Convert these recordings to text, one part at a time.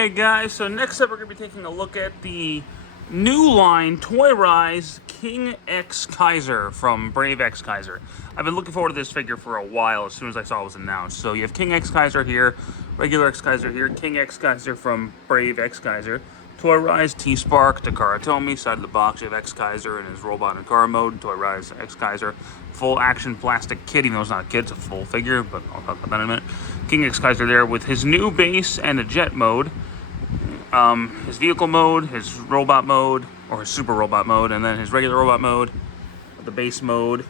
Hey guys, so next up we're going to be taking a look at the new line Toyrise King Exkaiser from Brave Exkaiser. I've been looking forward to this figure for a while as soon as I saw it was announced. So you have King Exkaiser here, regular Exkaiser here, King Exkaiser from Brave Exkaiser, Toyrise T-Spark, Takara Tomy, side of the box you have Exkaiser in his robot and car mode, Toyrise Exkaiser, full action plastic kit, even though it's not a kit, it's a full figure, but I'll talk about that in a minute. King Exkaiser there with his new base and a jet mode, his vehicle mode, his robot mode, or his super robot mode, and then his regular robot mode, the base mode.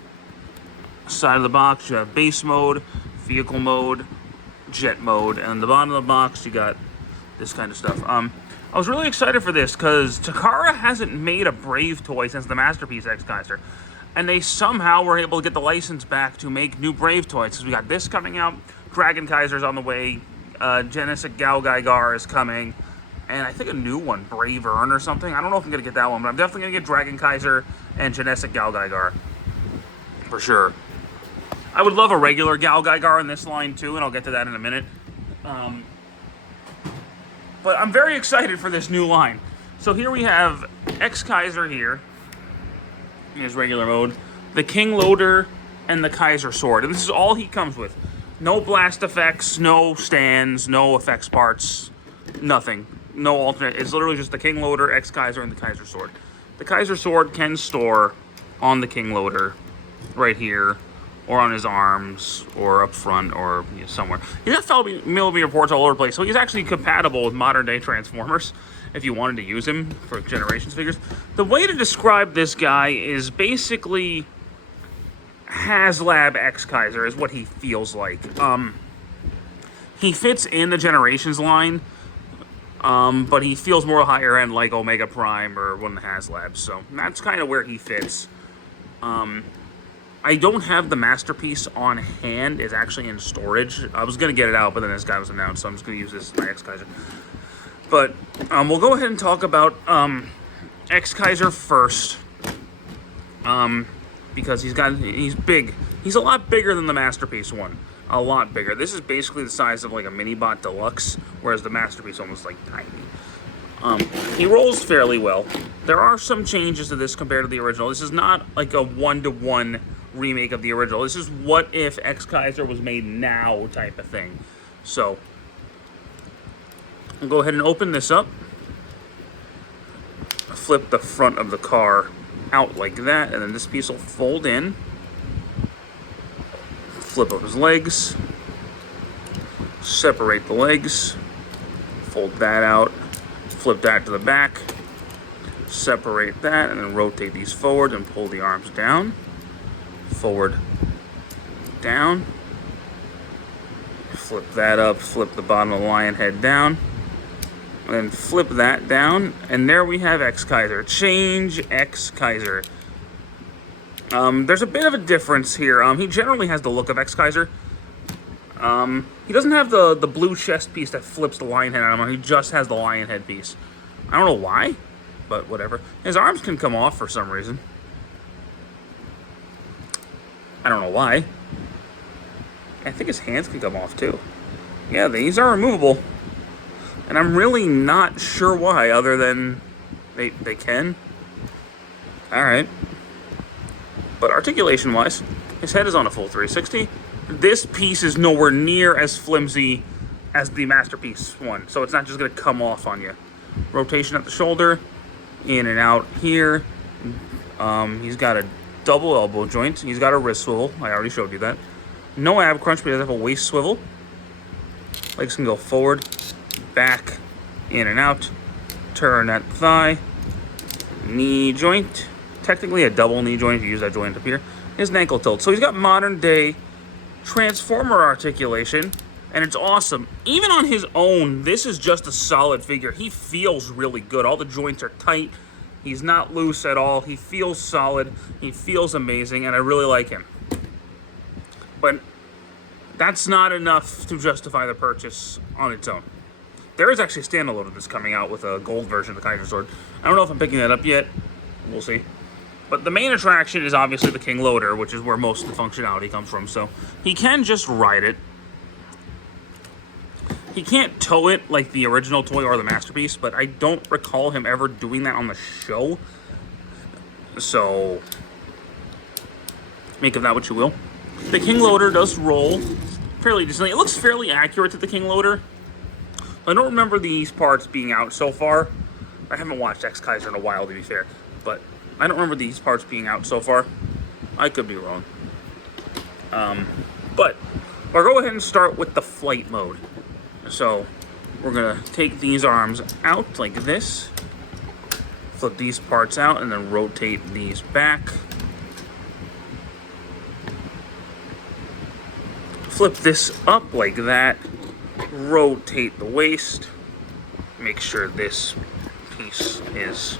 Side of the box you have base mode, vehicle mode, jet mode, and the bottom of the box you got this kind of stuff. I was really excited for this because Takara hasn't made a Brave toy since the Masterpiece Exkaiser, and they somehow were able to get the license back to make new Brave toys. So we got this coming out, Dragon Kaiser's on the way, Genesis Exkaiser is coming, and I think a new one, Brave Earn or something. I don't know if I'm going to get that one, but I'm definitely going to get Dragon Kaiser and Genesis Exkaiser for sure. I would love a regular Exkaiser in this line too, and I'll get to that in a minute. But I'm very excited for this new line. So here we have Exkaiser here in his regular mode, the King Loader, and the Kaiser Sword. And this is all he comes with. No blast effects, no stands, no effects parts, nothing. No alternate. It's literally just the King Loader, Exkaiser, and the Kaiser Sword. The Kaiser Sword can store on the King Loader right here, or on his arms, or up front, or somewhere. He's got millimeter ports all over the place, so he's actually compatible with modern-day Transformers if you wanted to use him for Generations figures. The way to describe this guy is basically HasLab Exkaiser is what he feels like. He fits in the Generations line, but he feels more higher-end like Omega Prime or one of the HasLabs, so that's kind of where he fits. I don't have the Masterpiece on hand. It's actually in storage. I was going to get it out, but then this guy was announced, so I'm just going to use this as my Exkaiser. But we'll go ahead and talk about Exkaiser first, because he's big. He's a lot bigger than the Masterpiece one. A lot bigger. This is basically the size of like a Minibot Deluxe, whereas the Masterpiece one was like tiny. He rolls fairly well. There are some changes to this compared to the original. This is not like a one-to-one remake of the original. This is what if Exkaiser was made now type of thing. So, I'll go ahead and open this up. Flip the front of the car out like that, and then this piece will fold in. Flip up his legs. Separate the legs. Fold that out. Flip that to the back. Separate that, and then rotate these forward and pull the arms down. Forward, down. Flip that up, flip the bottom of the lion head down. And then flip that down, and there we have Exkaiser. Change Exkaiser. There's a bit of a difference here. He generally has the look of Exkaiser. He doesn't have the blue chest piece that flips the lion head on him. He just has the lion head piece. I don't know why, but whatever. His arms can come off for some reason. I don't know why. I think his hands can come off too. Yeah, these are removable. And I'm really not sure why, other than they can. Alright. But articulation-wise, his head is on a full 360. This piece is nowhere near as flimsy as the Masterpiece one, so it's not just going to come off on you. Rotation at the shoulder, in and out here. He's got a double elbow joint. He's got a wrist swivel. I already showed you that. No ab crunch, but he does have a waist swivel. Legs can go forward, back, in and out. Turn that thigh. Knee joint. Technically a double knee joint if you use that joint up here. His ankle tilt. So he's got modern day Transformer articulation, and it's awesome. Even on his own, this is just a solid figure. He feels really good. All the joints are tight. He's not loose at all. He feels solid. He feels amazing, and I really like him. But that's not enough to justify the purchase on its own. There is actually a standalone of this coming out with a gold version of the Kaiser Sword. I don't know if I'm picking that up yet. We'll see. But the main attraction is obviously the King Loader, which is where most of the functionality comes from. So he can just ride it. He can't tow it like the original toy or the Masterpiece, but I don't recall him ever doing that on the show. So, make of that what you will. The King Loader does roll fairly decently. It looks fairly accurate to the King Loader. I don't remember these parts being out so far. I haven't watched Exkaiser in a while, to be fair. But I don't remember these parts being out so far. I could be wrong. But I'll go ahead and start with the flight mode. So we're going to take these arms out like this. Flip these parts out and then rotate these back. Flip this up like that. Rotate the waist. Make sure this piece is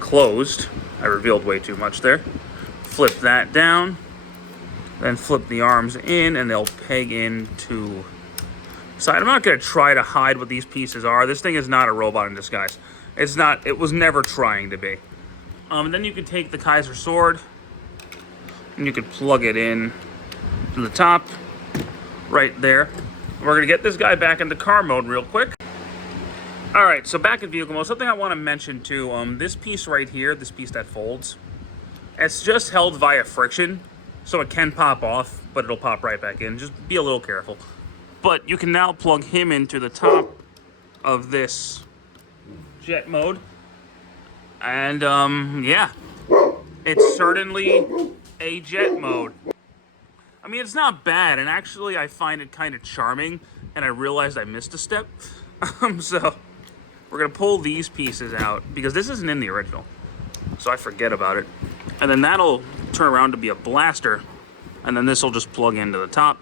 closed. I revealed way too much there. Flip that down. Then flip the arms in and they'll peg into the side. I'm not going to try to hide what these pieces are. This thing is not a robot in disguise. It's not. It was never trying to be. Then you can take the Kaiser sword and you can plug it in to the top right there. We're going to get this guy back into car mode real quick. Alright, so back in vehicle mode. Something I want to mention too, this piece right here, this piece that folds, it's just held via friction, so it can pop off, but it'll pop right back in. Just be a little careful. But you can now plug him into the top of this jet mode. And, yeah, it's certainly a jet mode. I mean, it's not bad, and actually I find it kind of charming, and I realized I missed a step. So we're going to pull these pieces out, because this isn't in the original, so I forget about it. And then that'll turn around to be a blaster, and then this will just plug into the top.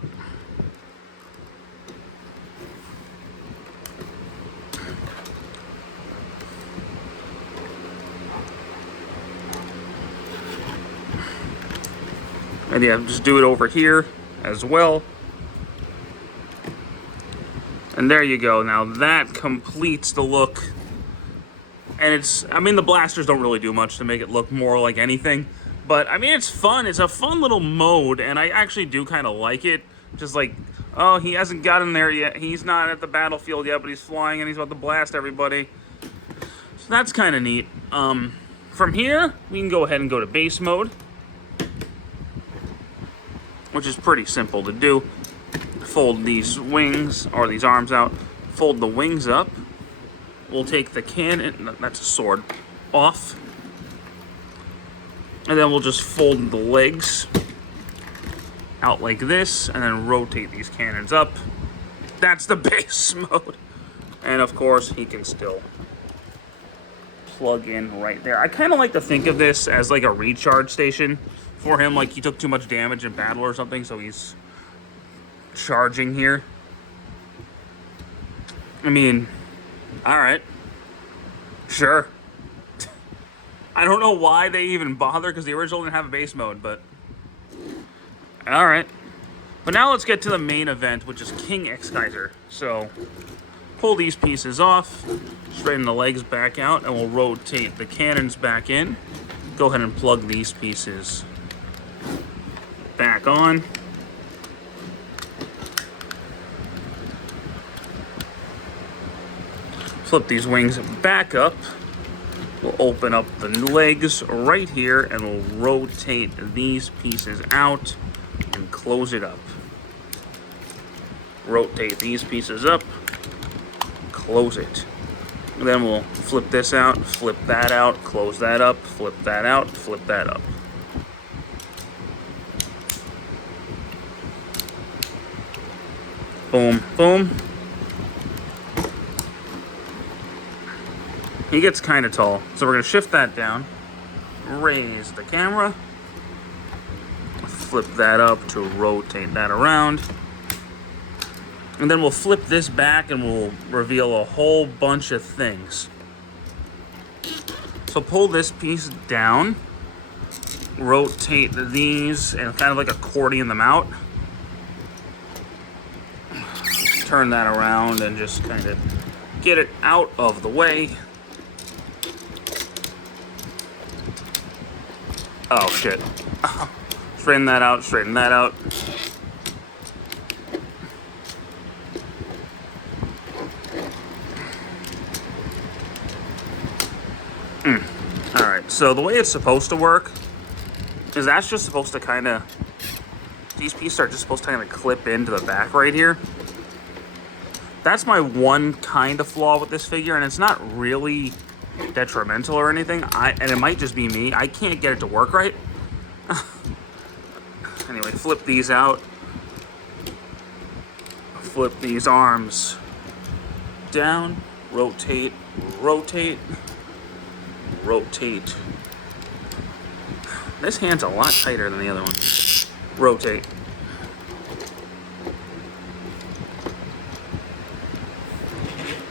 And yeah, just do it over here as well. And there you go. Now that completes the look. And it's, I mean, the blasters don't really do much to make it look more like anything. But, I mean, it's fun. It's a fun little mode, and I actually do kind of like it. Just like, oh, he hasn't gotten there yet. He's not at the battlefield yet, but he's flying and he's about to blast everybody. So that's kind of neat. From here, we can go ahead and go to base mode, which is pretty simple to do. Fold these wings, or these arms out, fold the wings up. We'll take the cannon, that's a sword, off. And then we'll just fold the legs out like this, and then rotate these cannons up. That's the base mode. And of course, he can still plug in right there. I kind of like to think of this as like a recharge station for him, like he took too much damage in battle or something, so he's charging here. I mean, alright. Sure. I don't know why they even bother, because the original didn't have a base mode, but alright. But now let's get to the main event, which is King Exkaiser. So, pull these pieces off, straighten the legs back out, and we'll rotate the cannons back in. Go ahead and plug these pieces back on. Flip these wings back up. We'll open up the legs right here and we'll rotate these pieces out and close it up. Rotate these pieces up, close it. And then we'll flip this out, flip that out, close that up, flip that out, flip that up. Boom, boom. He gets kind of tall, so we're going to shift that down, raise the camera, flip that up to rotate that around, and then we'll flip this back and we'll reveal a whole bunch of things. So pull this piece down, rotate these, and kind of like accordion them out. Turn that around and just kind of get it out of the way. Oh, shit. Straighten that out, straighten that out. Alright, so the way it's supposed to work is that's just supposed to kind of... These pieces are just supposed to kind of clip into the back right here. That's my one kind of flaw with this figure, and it's not really detrimental or anything. And it might just be me. I can't get it to work right. Anyway, flip these out. Flip these arms down. Rotate, rotate, rotate. This hand's a lot tighter than the other one. Rotate.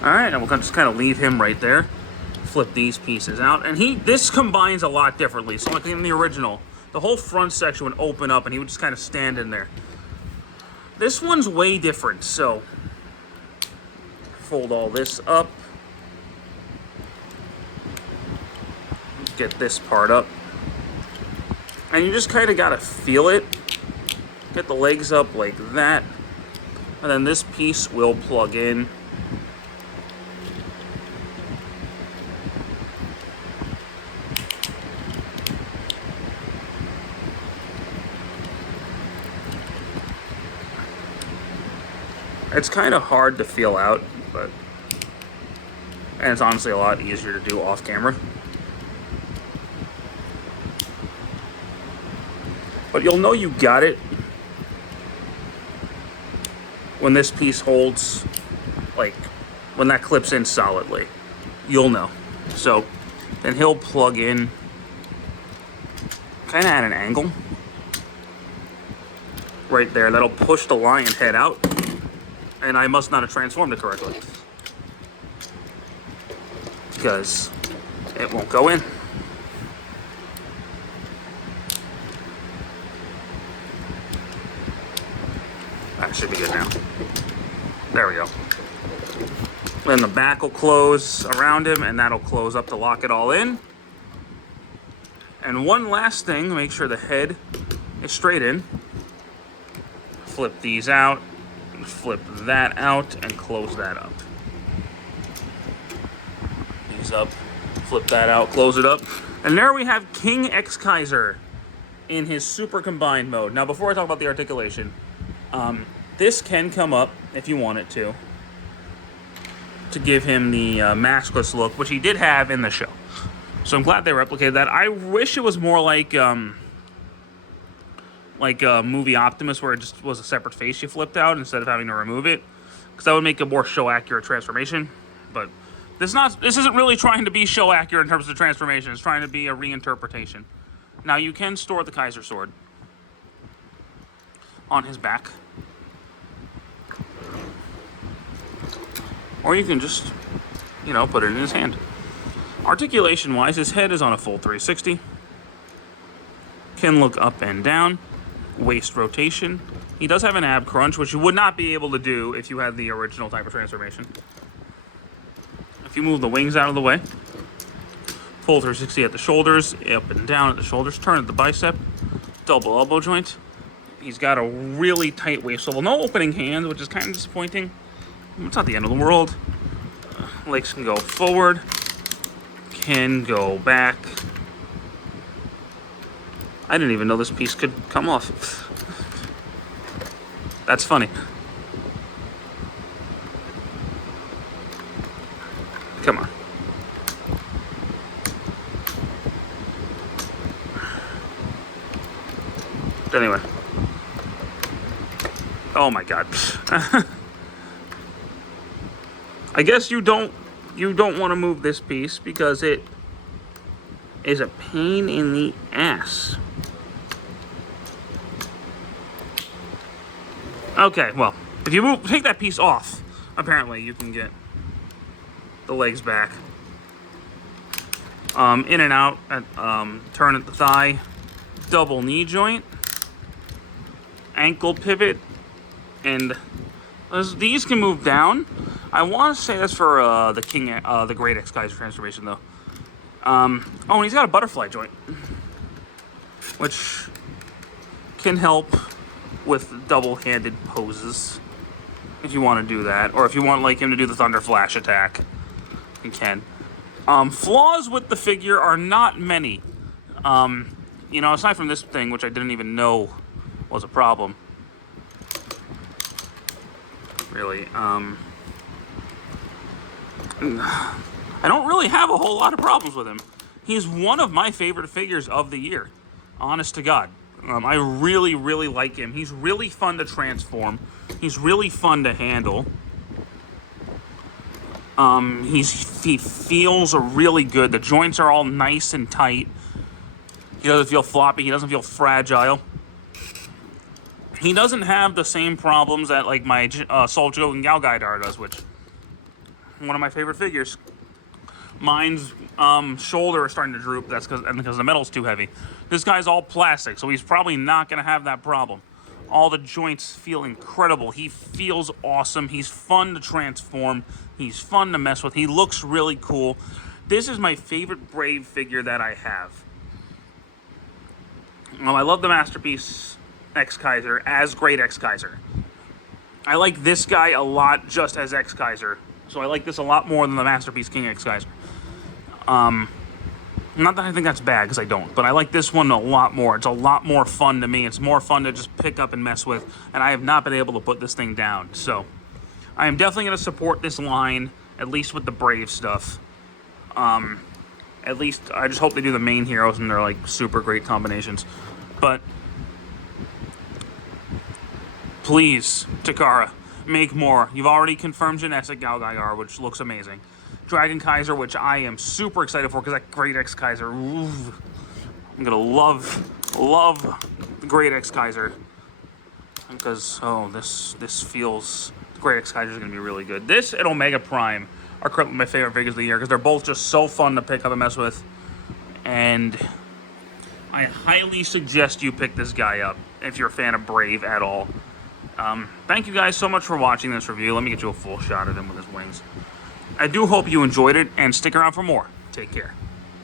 Alright, and we'll just kind of leave him right there. Flip these pieces out. And this combines a lot differently. So like in the original, the whole front section would open up and he would just kind of stand in there. This one's way different, so fold all this up. Get this part up. And you just kind of got to feel it. Get the legs up like that. And then this piece will plug in. It's kind of hard to feel out, and it's honestly a lot easier to do off camera. But you'll know you got it when this piece holds, like, when that clips in solidly. You'll know. So, then he'll plug in kind of at an angle. Right there. That'll push the lion head out. And I must not have transformed it correctly. Because it won't go in. That should be good now. There we go. Then the back will close around him, and that'll close up to lock it all in. And one last thing, make sure the head is straight in. Flip these out. Flip that out and close that up. These up, flip that out, close it up. And there we have King Exkaiser in his super combined mode. Now, before I talk about the articulation, this can come up if you want it to give him the maskless look, which he did have in the show. So I'm glad they replicated that. I wish it was more like a movie Optimus, where it just was a separate face you flipped out instead of having to remove it, because that would make a more show accurate transformation. But this isn't really trying to be show accurate in terms of transformation. It's trying to be a reinterpretation. Now you can store the Kaiser sword on his back, or you can just, put it in his hand. Articulation wise, his head is on a full 360. Can look up and down. Waist rotation. He does have an ab crunch, which you would not be able to do if you had the original type of transformation. If you move the wings out of the way, full 360 at the shoulders, up and down at the shoulders, turn at the bicep, double elbow joint. He's got a really tight waist swivel. No opening hands, which is kind of disappointing. It's not the end of the world. Legs can go forward, can go back. I didn't even know this piece could come off. That's funny. Come on. Anyway. Oh my god. I guess you don't want to move this piece because it is a pain in the ass. Okay, well, if you take that piece off, apparently you can get the legs back. In and out, turn at the thigh, double knee joint, ankle pivot, and these can move down. I want to say that's for the Great Exkaiser transformation, though. Oh, and he's got a butterfly joint, which can help with double-handed poses, if you want to do that. Or if you want like him to do the Thunder Flash attack, you can. Flaws with the figure are not many. You know, aside from this thing, which I didn't even know was a problem. Really. I don't really have a whole lot of problems with him. He's one of my favorite figures of the year. Honest to God. I really, really like him. He's really fun to transform. He's really fun to handle. He feels really good. The joints are all nice and tight. He doesn't feel floppy. He doesn't feel fragile. He doesn't have the same problems that like my Soul Joe and Galgaidar does, which one of my favorite figures. Mine's shoulder is starting to droop. That's because the metal's too heavy. This guy's all plastic, so he's probably not going to have that problem. All the joints feel incredible. He feels awesome. He's fun to transform. He's fun to mess with. He looks really cool. This is my favorite Brave figure that I have. I love the Masterpiece Exkaiser as Great Exkaiser. I like this guy a lot just as Exkaiser. So I like this a lot more than the Masterpiece King Exkaiser. Not that I think that's bad, because I don't. But I like this one a lot more. It's a lot more fun to me. It's more fun to just pick up and mess with. And I have not been able to put this thing down. So I am definitely going to support this line, at least with the Brave stuff. At least I just hope they do the main heroes and they're like super great combinations. But please, Takara, make more. You've already confirmed Genetic Galgaidar, which looks amazing. Dragon Kaiser, which I am super excited for because that Great Exkaiser. I'm gonna love the Great Exkaiser because this feels the Great Exkaiser is gonna be really good. This and Omega Prime are currently my favorite figures of the year because they're both just so fun to pick up and mess with, and I highly suggest you pick this guy up if you're a fan of Brave at all. Thank you guys so much for watching this review. Let me get you a full shot of him with his wings. I do hope you enjoyed it, and stick around for more. Take care.